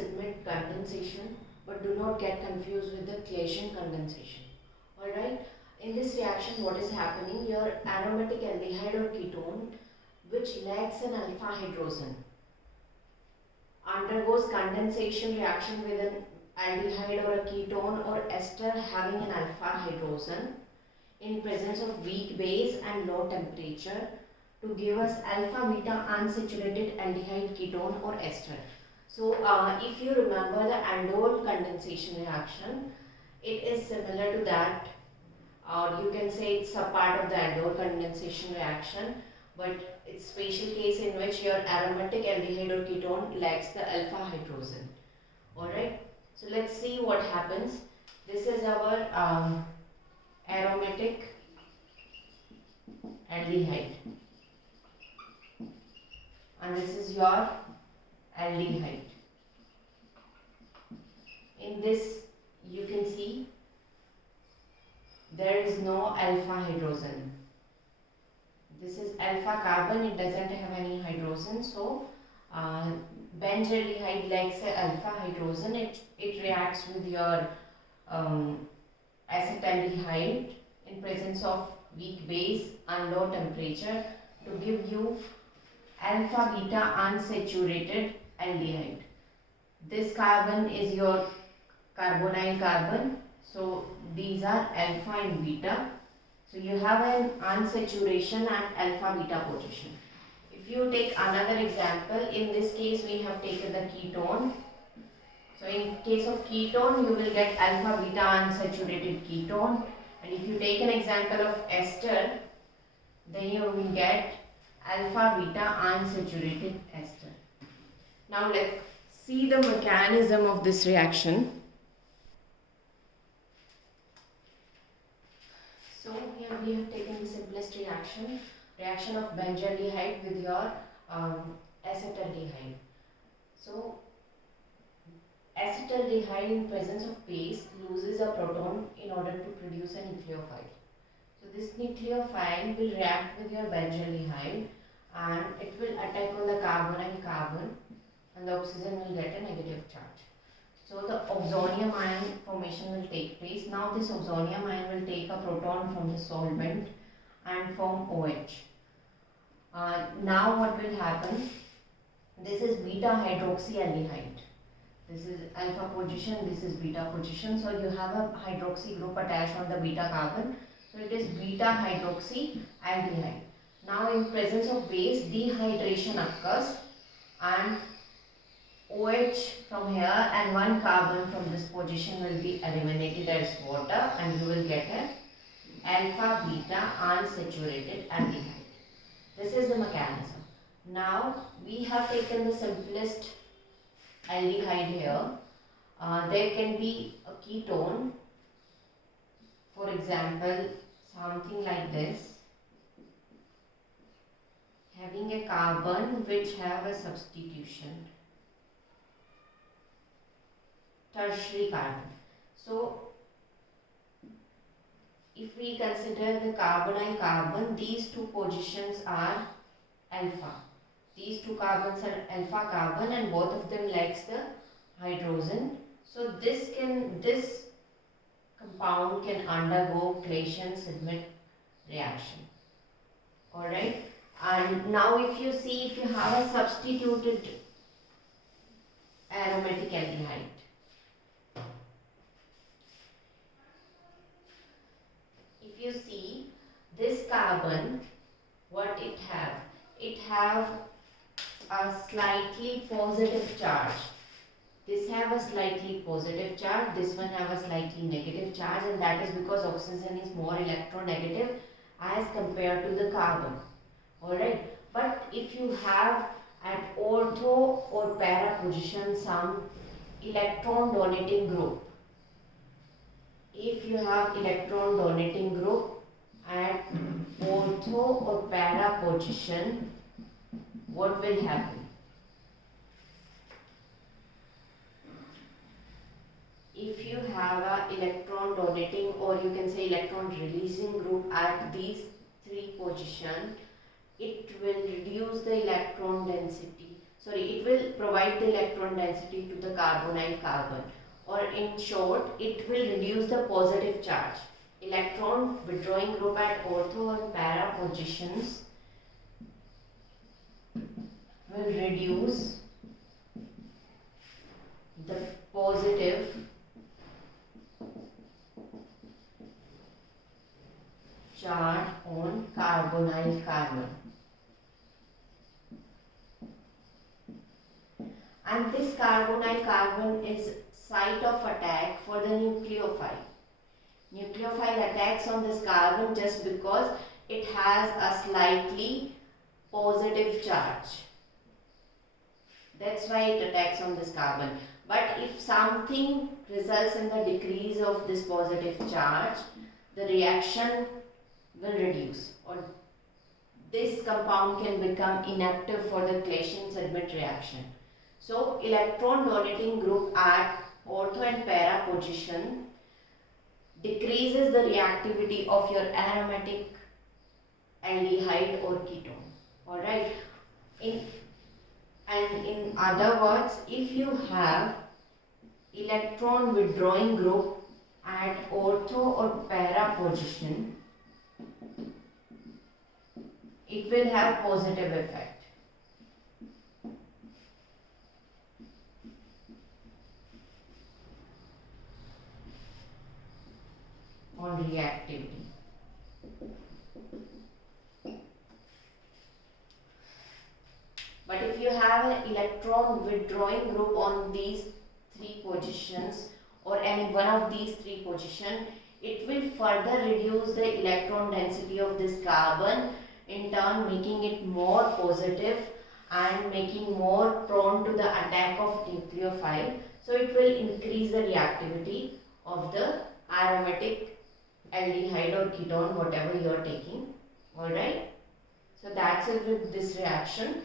submit condensation, but do not get confused with the Claisen condensation. Alright, in this reaction what is happening, your aromatic aldehyde or ketone which lacks an alpha hydrogen undergoes condensation reaction with an aldehyde or a ketone or ester having an alpha hydrogen in presence of weak base and low temperature to give us alpha beta unsaturated aldehyde ketone or ester. So if you remember the aldol condensation reaction, it is similar to that, or you can say it's a part of the aldol condensation reaction, but it's special case in which your aromatic aldehyde or ketone lacks the alpha hydrogen. Alright, so let's see what happens. This is our aromatic aldehyde and this is your aldehyde. In this you can see there is no alpha hydrogen. This is alpha carbon, it doesn't have any hydrogen, so benzaldehyde lacks alpha hydrogen. It reacts with your acetaldehyde in presence of weak base and low temperature to give you alpha beta unsaturated aldehyde. This carbon is your carbonyl carbon, so these are alpha and beta. So you have an unsaturation at alpha beta position. If you take another example, in this case we have taken the ketone. So in case of ketone you will get alpha beta unsaturated ketone, and if you take an example of ester, then you will get alpha beta unsaturated ester. Now let's see the mechanism of this reaction. So here we have taken the simplest reaction of benzaldehyde with your acetaldehyde. So acetaldehyde in presence of base loses a proton in order to produce a nucleophile. So this nucleophile will react with your benzaldehyde and it will attack on the carbonyl carbon and the oxygen will get a negative charge. So the oxonium ion formation will take place. Now this oxonium ion will take a proton from the solvent and form OH. Now what will happen? This is beta hydroxyaldehyde. This is alpha position, this is beta position. So you have a hydroxy group attached on the beta carbon. So it is beta hydroxyaldehyde. Now in presence of base, dehydration occurs and OH from here and one carbon from this position will be eliminated as water and you will get an alpha beta unsaturated aldehyde. This is the mechanism. Now we have taken the simplest aldehyde here. There can be a ketone, for example something like this, having a carbon which have a substitution, tertiary carbon. So if we consider the carbonyl carbon, these two positions are alpha. These two carbons are alpha carbon and both of them lacks the hydrogen. So this compound can undergo Claisen-Schmidt reaction. Alright, and now if you see, if you have a substituted aromatic aldehyde, if you see this carbon, what it have a slightly positive charge. This have a slightly positive charge, this one have a slightly negative charge, and that is because oxygen is more electronegative as compared to the carbon. Alright, but if you have at ortho or para position some electron donating group, if you have electron donating group at ortho or para position, what will happen? If you have a electron donating or you can say electron releasing group at these three positions, it will reduce the electron density. it will provide the electron density to the carbonyl carbon, or in short, it will reduce the positive charge. Electron withdrawing group at ortho or para positions will reduce the positive charge on carbonyl carbon. And this carbonyl carbon is site of attack for the nucleophile. Nucleophile attacks on this carbon just because it has a slightly positive charge. That's why it attacks on this carbon. But if something results in the decrease of this positive charge, the reaction will reduce, or this compound can become inactive for the Claisen-Schmidt reaction. So electron donating group at ortho and para position decreases the reactivity of your aromatic aldehyde or ketone. Alright. In other words, if you have electron withdrawing group at ortho or para position, it will have positive effect. On reactivity. But if you have an electron withdrawing group on these three positions, or any one of these three positions, it will further reduce the electron density of this carbon, in turn making it more positive and making more prone to the attack of nucleophile. So it will increase the reactivity of the aromatic aldehyde or ketone, whatever you are taking. Alright. So that's it with this reaction.